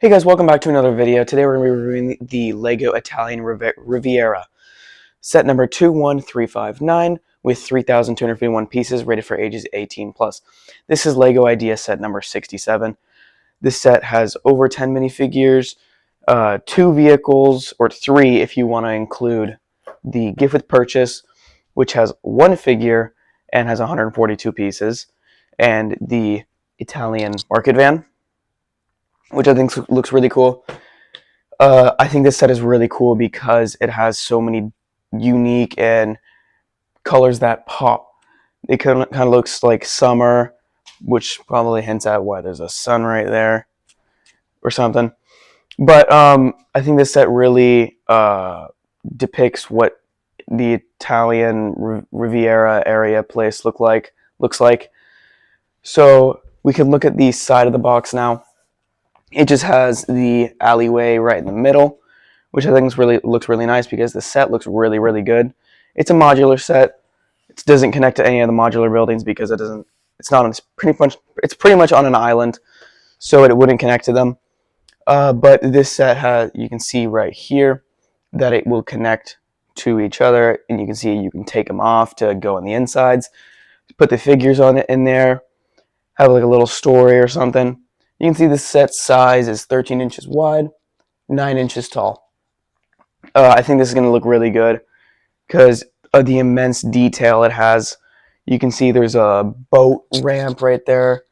Hey guys, welcome back to another video. Today we're going to be reviewing the LEGO Italian Riviera, set number 21359 with 3,251 pieces, rated for ages 18 plus. This is LEGO Idea set number 67. This set has over 10 minifigures, 2 vehicles, or 3 if you want to include the gift with purchase, which has 1 figure and has 142 pieces, and the Italian market van, which I think looks really cool. I think this set is really cool because it has so many unique and colors that pop. It kind of looks like summer, which probably hints at why there's a sun right there or something. But I think this set really depicts what the Italian Riviera area place looks like. So we can look at the side of the box now. It just has the alleyway right in the middle, which I think looks really nice because the set looks really good. It's a modular set. It doesn't connect to any of the modular buildings because it's pretty much on an island, so it wouldn't connect to them. But this set you can see right here that it will connect to each other, and you can see you can take them off to go on the insides, put the figures on it in there, have like a little story or something. You can see the set size is 13 inches wide, 9 inches tall. I think this is going to look really good because of the immense detail it has. You can see there's a boat ramp right there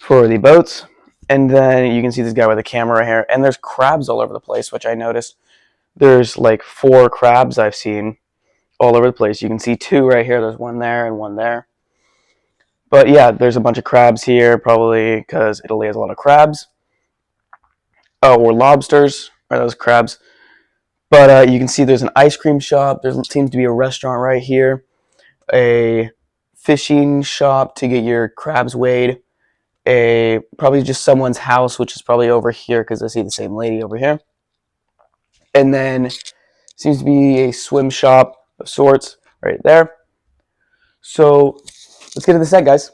for the boats. And then you can see this guy with a camera here. And there's crabs all over the place, which I noticed. There's like 4 crabs I've seen all over the place. You can see 2 right here. There's 1 there and 1 there. But yeah, there's a bunch of crabs here, probably because Italy has a lot of crabs. Or lobsters, or those crabs. But you can see there's an ice cream shop. There seems to be a restaurant right here. A fishing shop to get your crabs weighed. Probably just someone's house, which is probably over here because I see the same lady over here. And then seems to be a swim shop of sorts right there. So let's get to the set, guys.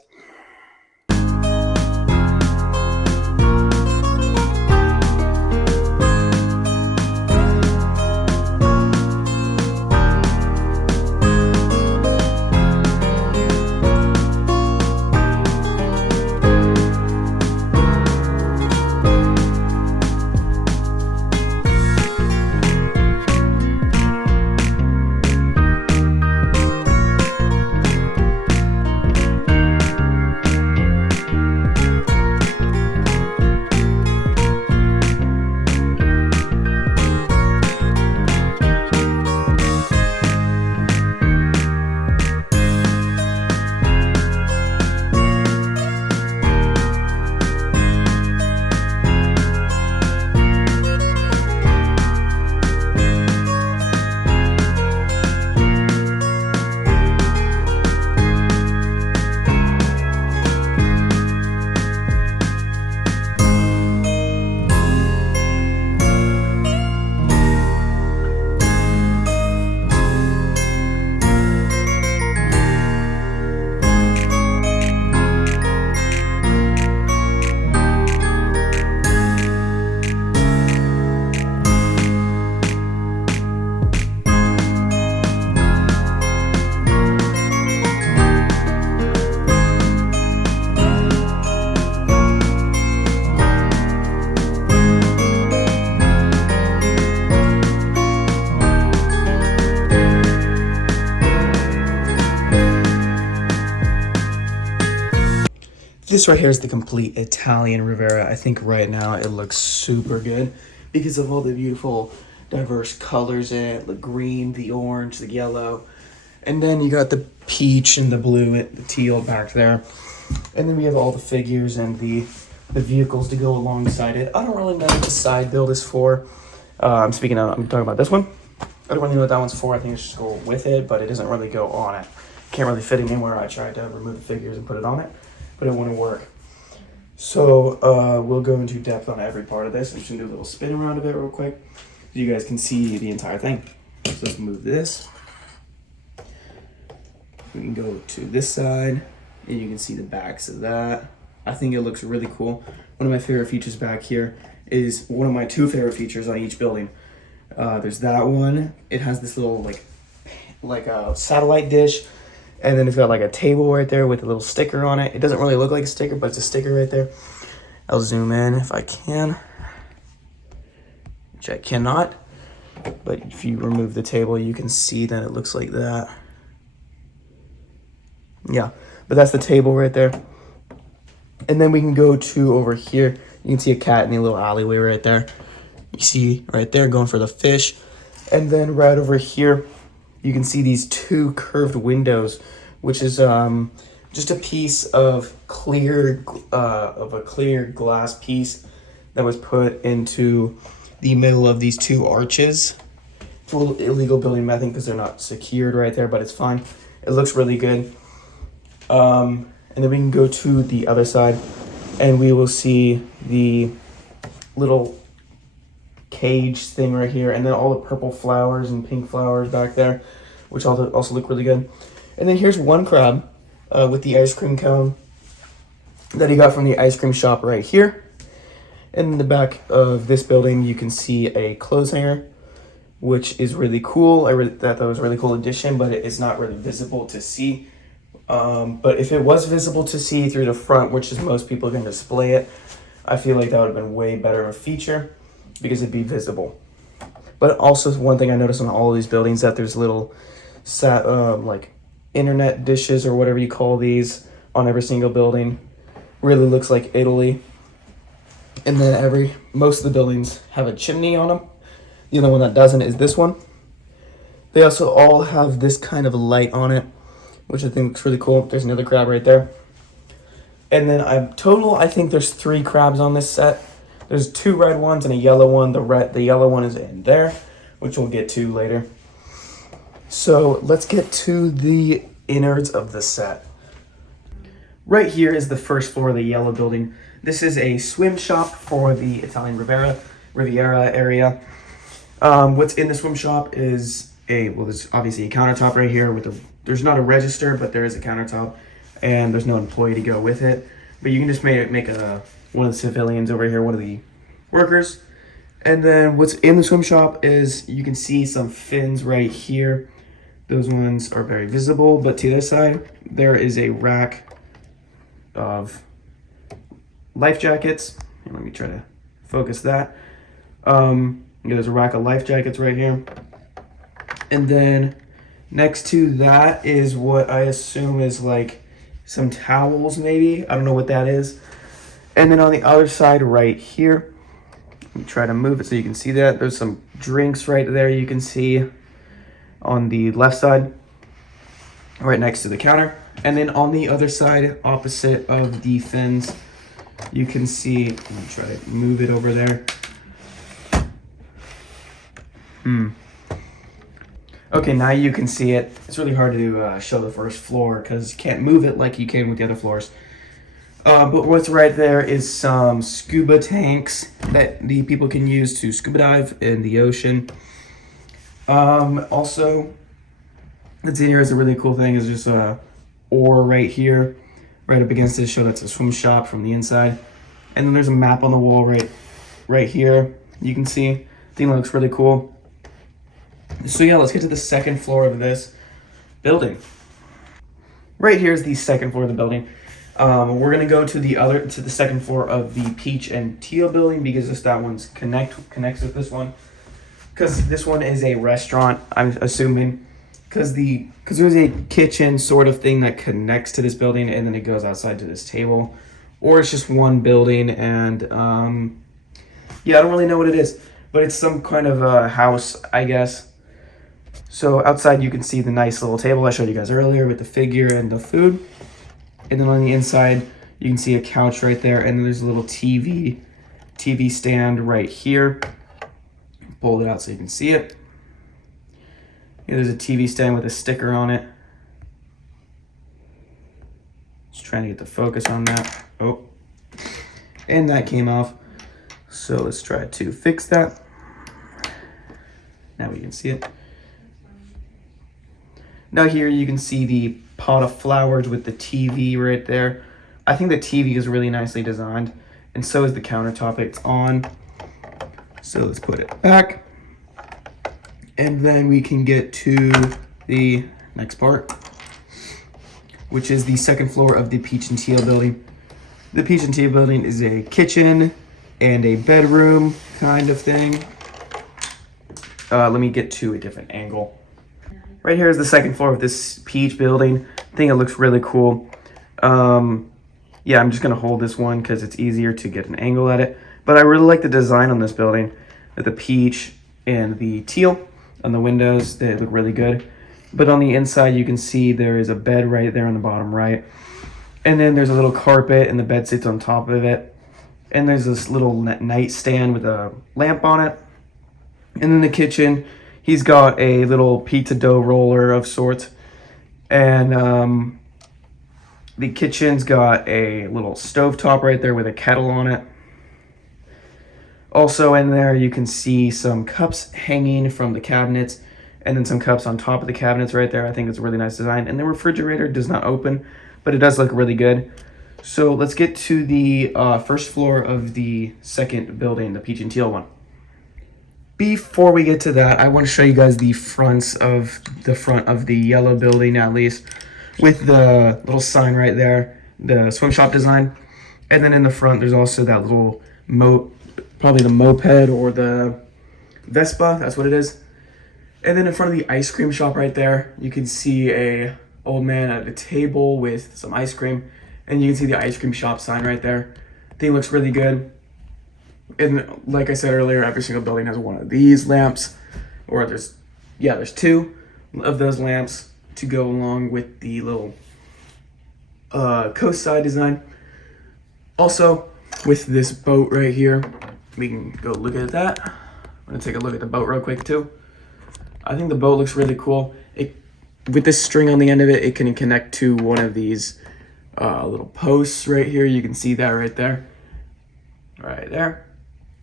This right here is the complete Italian Riviera. I think right now it looks super good because of all the beautiful diverse colors in it. The green, the orange, the yellow. And then you got the peach and the blue, the teal back there. And then we have all the figures and the vehicles to go alongside it. I don't really know what the side build is for. I'm talking about this one. I don't really know what that one's for. I think it's just go with it, but it doesn't really go on it. Can't really fit it anywhere. I tried to remove the figures and put it on it, but it wouldn't work. So we'll go into depth on every part of this. I'm just gonna do a little spin around of it real quick so you guys can see the entire thing. So let's move this. We can go to this side and you can see the backs of that. I think it looks really cool. one of my favorite features back here is one of my two favorite features on each building. There's that one. It has this little like a satellite dish, and then it's got like a table right there with a little sticker on it. It doesn't really look like a sticker, but it's a sticker right there. I'll zoom in if I can, which I cannot. But if you remove the table, you can see that it looks like that. Yeah, but that's the table right there. And then we can go to over here. You can see a cat in the little alleyway right there. You see right there going for the fish. And then right over here, you can see these two curved windows, which is just a piece of a clear glass piece that was put into the middle of these two arches. It's a little illegal building method because they're not secured right there, but it's fine. It looks really good. And then we can go to the other side, and we will see the little cage thing right here, and then all the purple flowers and pink flowers back there, which also look really good. And then here's one crab with the ice cream cone that he got from the ice cream shop right here. And in the back of this building, you can see a clothes hanger, which is really cool. I thought that was a really cool addition, but it's not really visible to see. But if it was visible to see through the front, which is most people can display it, I feel like that would have been way better of a feature because it'd be visible. But also one thing I noticed on all of these buildings that there's little like internet dishes or whatever you call these on every single building. Really looks like Italy. And then most of the buildings have a chimney on them. The only one that doesn't is this one. They also all have this kind of light on it, which I think looks really cool. There's another crab right there. And then I think there's 3 crabs on this set. There's 2 red ones and a yellow one. The yellow one is in there, which we'll get to later. So let's get to the innards of the set. Right here is the first floor of the yellow building. This is a swim shop for the Italian Riviera area. What's in the swim shop is there's obviously a countertop right here there's not a register, but there is a countertop, and there's no employee to go with it. But you can just make one of the civilians over here, one of the workers. And then what's in the swim shop is you can see some fins right here. Those ones are very visible, but to the other side, there is a rack of life jackets. Let me try to focus that. There's a rack of life jackets right here. And then next to that is what I assume is like some towels maybe. I don't know what that is. And then on the other side right here, let me try to move it so you can see that. There's some drinks right there you can see on the left side, right next to the counter. And then on the other side, opposite of the fins, you can see, let me try to move it over there. Okay, now you can see it. It's really hard to show the first floor because you can't move it like you can with the other floors. But what's right there is some scuba tanks that the people can use to scuba dive in the ocean. Also, what's in here is a really cool thing. Is just a oar right here, right up against it to show that's a swim shop from the inside. And then there's a map on the wall right here. You can see. I think that looks really cool. So yeah, let's get to the second floor of this building. Right here is the second floor of the building. We're gonna go to the second floor of the peach and teal building because that one's connects with this one. Because this one is a restaurant, I'm assuming. Because there's a kitchen sort of thing that connects to this building and then it goes outside to this table, or it's just one building and yeah, I don't really know what it is, but it's some kind of a house, I guess. So outside you can see the nice little table I showed you guys earlier with the figure and the food. And then on the inside, you can see a couch right there, and then there's a little TV stand right here. Pull it out so you can see it. Yeah, there's a TV stand with a sticker on it. Just trying to get the focus on that. Oh, and that came off. So let's try to fix that. Now we can see it. Now here you can see the pot of flowers with the TV right there. I think the TV is really nicely designed. and so is the countertop. It's on. So let's put it back. And then we can get to the next part, which is the second floor of the Peach and Teal building. The Peach and Teal building is a kitchen and a bedroom kind of thing. Let me get to a different angle. Right here is the second floor of this Peach building. I think it looks really cool. Yeah, I'm just gonna hold this one because it's easier to get an angle at it. But I really like the design on this building, with the peach and the teal on the windows. They look really good. But on the inside, you can see there is a bed right there on the bottom right. And then there's a little carpet and the bed sits on top of it. And there's this little nightstand with a lamp on it. And then the kitchen, he's got a little pizza dough roller of sorts. And the kitchen's got a little stovetop right there with a kettle on it. Also in there, you can see some cups hanging from the cabinets, and then some cups on top of the cabinets right there. I think it's a really nice design. And the refrigerator does not open, but it does look really good. So let's get to the first floor of the second building, the Peach and Teal one. Before we get to that, I want to show you guys the front of the yellow building, at least, with the little sign right there, the swim shop design. And then in the front, there's also that little probably the moped or the Vespa, that's what it is. And then in front of the ice cream shop right there, you can see a old man at a table with some ice cream, and you can see the ice cream shop sign right there. I think it looks really good. And like I said earlier, every single building has one of these lamps, or there's two of those lamps to go along with the little coast side design. Also, with this boat right here, we can go look at that. I'm gonna take a look at the boat real quick too. I think the boat looks really cool. With this string on the end of it, it can connect to one of these little posts right here. You can see that right there. Right there.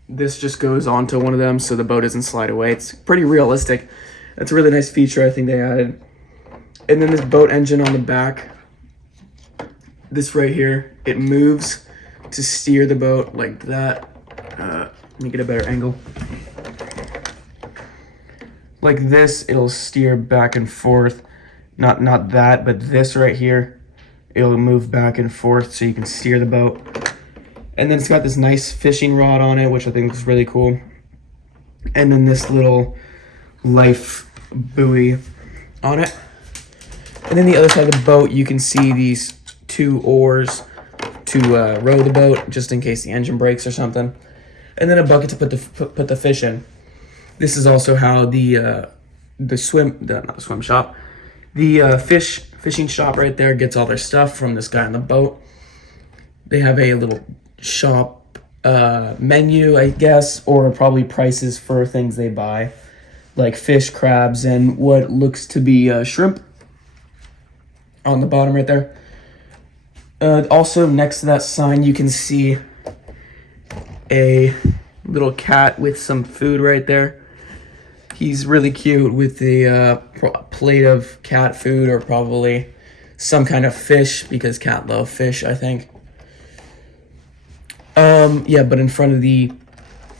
This just goes onto one of them so the boat doesn't slide away. It's pretty realistic. It's a really nice feature I think they added. And then this boat engine on the back, this right here, it moves to steer the boat like that. Let me get a better angle. Like this, it'll steer back and forth. Not that, but this right here, it'll move back and forth so you can steer the boat. And then it's got this nice fishing rod on it, which I think is really cool. And then this little life buoy on it. And then the other side of the boat, you can see these two oars to row the boat, just in case the engine breaks or something. And then a bucket to put the fish in. This is also how the fishing shop right there gets all their stuff from this guy on the boat. They have a little shop menu, I guess, or probably prices for things they buy, like fish, crabs, and what looks to be shrimp on the bottom right there. Also, next to that sign, you can see a little cat with some food right there. He's really cute with the plate of cat food, or probably some kind of fish, because cat love fish, I think.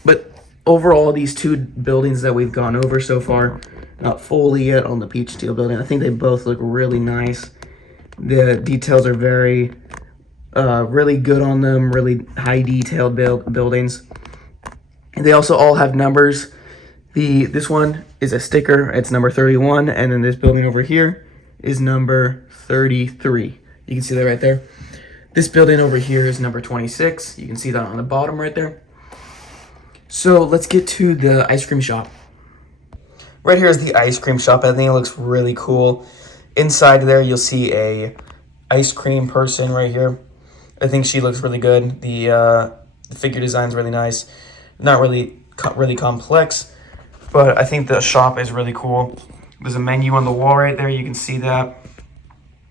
But overall, these two buildings that we've gone over so far, not fully yet on the Peach Teal building, I think they both look really nice. The details are really good on them, really high detailed buildings. And they also all have numbers. This one is a sticker, it's number 31, and then this building over here is number 33. You can see that right there. This building over here is number 26. You can see that on the bottom right there. So let's get to the ice cream shop. Right here is the ice cream shop. I think it looks really cool. Inside there, you'll see a ice cream person right here. I think she looks really good. The figure design is really nice. Not really complex, but I think the shop is really cool. There's a menu on the wall right there. You can see that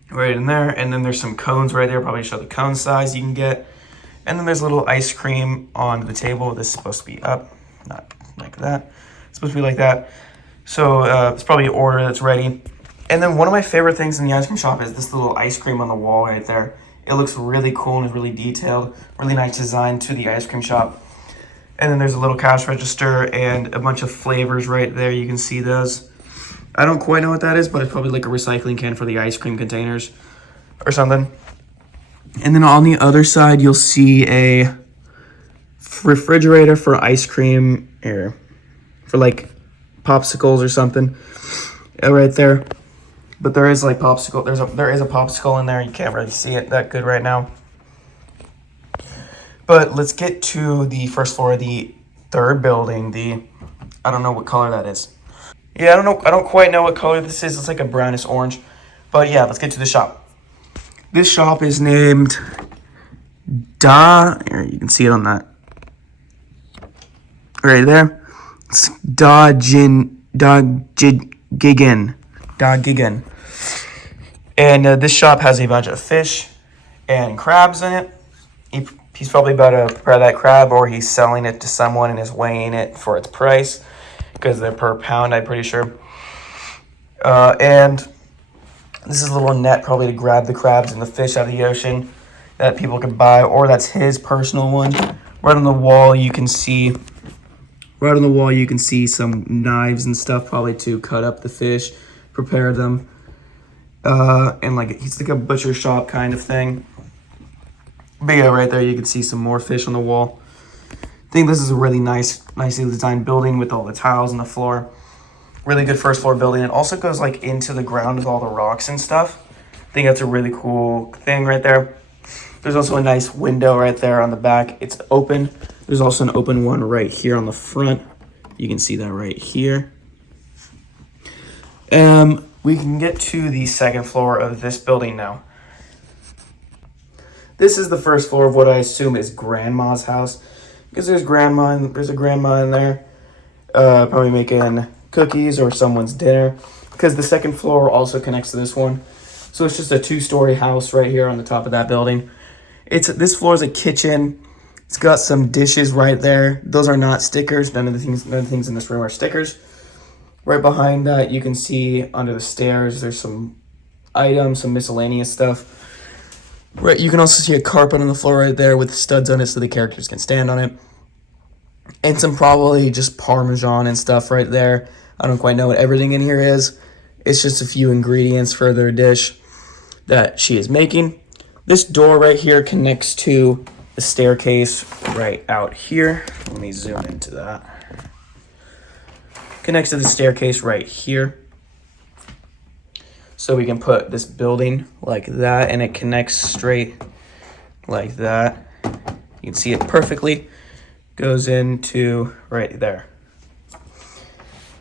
right in there. And then there's some cones right there. Probably show the cone size you can get. And then there's a little ice cream on the table. This is supposed to be up, not like that. It's supposed to be like that. So it's probably an order that's ready. And then one of my favorite things in the ice cream shop is this little ice cream on the wall right there. It looks really cool and is really detailed. Really nice design to the ice cream shop. And then there's a little cash register and a bunch of flavors right there. You can see those. I don't quite know what that is, but it's probably like a recycling can for the ice cream containers or something. And then on the other side, you'll see a refrigerator for ice cream here, for like popsicles or something right there. But there is like popsicle. There is a popsicle in there. You can't really see it that good right now. But let's get to the first floor of the third building. I don't know what color that is. Yeah, I don't know. I don't quite know what color this is. It's like a brownish orange. But yeah, let's get to the shop. This shop is named Here, you can see it on that. Right there. It's Gigan. And this shop has a bunch of fish and crabs in it. He's probably about to prepare that crab, or he's selling it to someone and is weighing it for its price, because they're per pound, I'm pretty sure. And this is a little net probably to grab the crabs and the fish out of the ocean that people can buy, or that's his personal one. Right on the wall you can see some knives and stuff, probably to cut up the fish, prepare them. And like it's like a butcher shop kind of thing. But yeah, right there you can see some more fish on the wall. I think this is a really nicely designed building with all the tiles on the floor. Really good first floor building. It also goes like into the ground with all the rocks and stuff. I think that's a really cool thing right there. There's also a nice window right there on the back. It's open. There's also an open one right here on the front. You can see that right here. We can get to the second floor of this building now. This is the first floor of what I assume is Grandma's house, because there's a grandma in there, probably making cookies or someone's dinner, because the second floor also connects to this one. So it's just a 2-story house right here on the top of that building. This floor is a kitchen. It's got some dishes right there. Those are not stickers. None of the things in this room are stickers. Right behind that, you can see under the stairs, there's some items, some miscellaneous stuff. Right, you can also see a carpet on the floor right there with studs on it so the characters can stand on it. And some probably just Parmesan and stuff right there. I don't quite know what everything in here is. It's just a few ingredients for their dish that she is making. This door right here connects to the staircase right out here. Let me zoom into that. Connects to the staircase right here. So we can put this building like that, and it connects straight like that. You can see it perfectly. Goes into right there.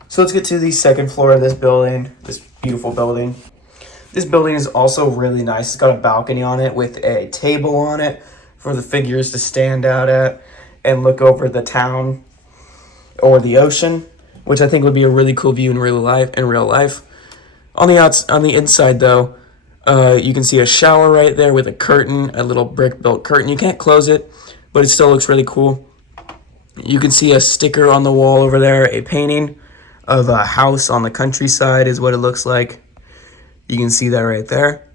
So let's get to the second floor of this building, this beautiful building. This building is also really nice. It's got a balcony on it with a table on it for the figures to stand out at and look over the town or the ocean, which I think would be a really cool view in real life. On the inside though, you can see a shower right there with a curtain, a little brick built curtain. You can't close it, but it still looks really cool. You can see a sticker on the wall over there, a painting of a house on the countryside is what it looks like. You can see that right there.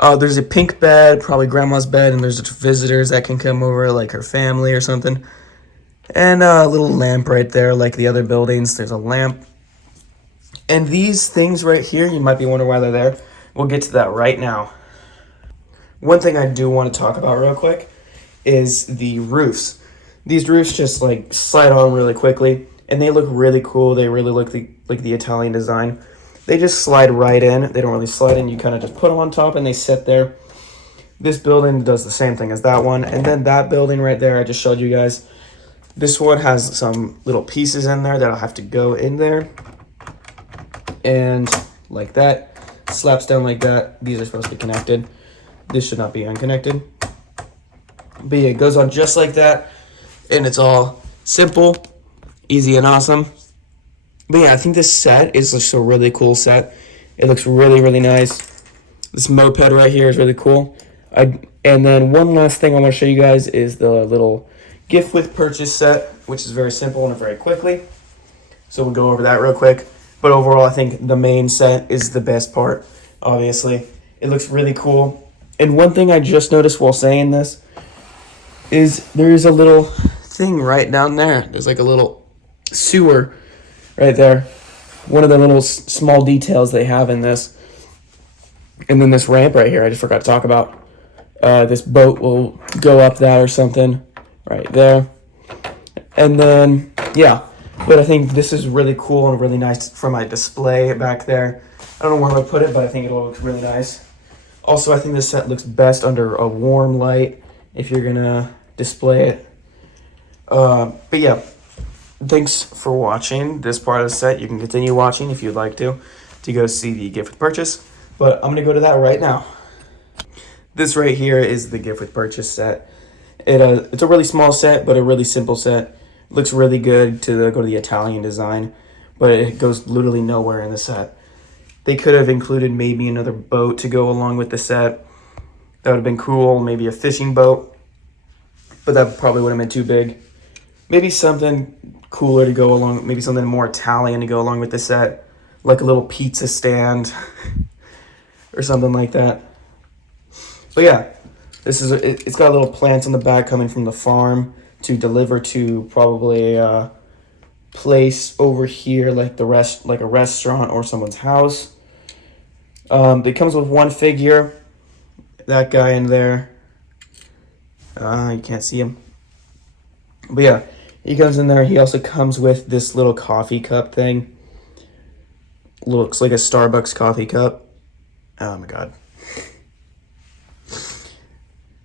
There's a pink bed, probably Grandma's bed, and there's visitors that can come over, like her family or something. And a little lamp right there, like the other buildings. There's a lamp. And these things right here, you might be wondering why they're there. We'll get to that right now. One thing I do want to talk about real quick is the roofs. These roofs just like slide on really quickly, and they look really cool. They really look like the Italian design. They just slide right in. They don't really slide in. You kind of just put them on top and they sit there. This building does the same thing as that one. And then that building right there I just showed you guys. This one has some little pieces in there that'll have to go in there. And like that. Slaps down like that. These are supposed to be connected. This should not be unconnected. But yeah, it goes on just like that. And it's all simple, easy, and awesome. But yeah, I think this set is just a really cool set. It looks really, really nice. This moped right here is really cool. And then one last thing I want to show you guys is the little gift with purchase set, which is very simple and very quickly. So we'll go over that real quick. But overall, I think the main set is the best part, obviously. It looks really cool. And one thing I just noticed while saying this is there's a little thing right down there. There's like a little sewer right there. One of the little small details they have in this. And then this ramp right here, I just forgot to talk about. This boat will go up that or something right there. And then, yeah. But I think this is really cool and really nice for my display back there. I don't know where I'm going to put it, but I think it'll look really nice. Also, I think this set looks best under a warm light if you're going to display it. But yeah, thanks for watching this part of the set. You can continue watching if you'd like to go see the gift with purchase. But I'm going to go to that right now. This right here is the gift with purchase set. It's a really small set, but a really simple set. It looks really good to go to the Italian design, but it goes literally nowhere in the set. They could have included maybe another boat to go along with the set. That would have been cool, maybe a fishing boat, but that probably would have been too big. Maybe something cooler to go along, maybe something more Italian to go along with the set, like a little pizza stand or something like that. But yeah, it's got little plants on the back coming from the farm to deliver to probably a place over here, like a restaurant or someone's house. It comes with one figure, that guy in there. You can't see him, but yeah, he comes in there. He also comes with this little coffee cup thing. Looks like a Starbucks coffee cup. Oh my god.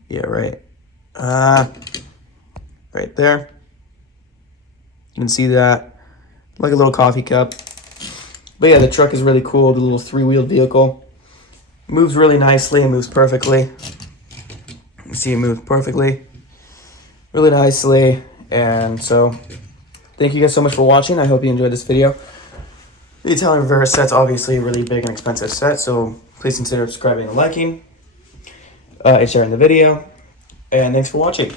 Yeah, right. Right there. You can see that. Like a little coffee cup. But yeah, the truck is really cool. The little 3-wheeled vehicle. Moves really nicely and moves perfectly. You see it move perfectly. Really nicely. And so, thank you guys so much for watching. I hope you enjoyed this video. The Italian Riviera set's obviously a really big and expensive set, so please consider subscribing and liking. And sharing the video. And thanks for watching.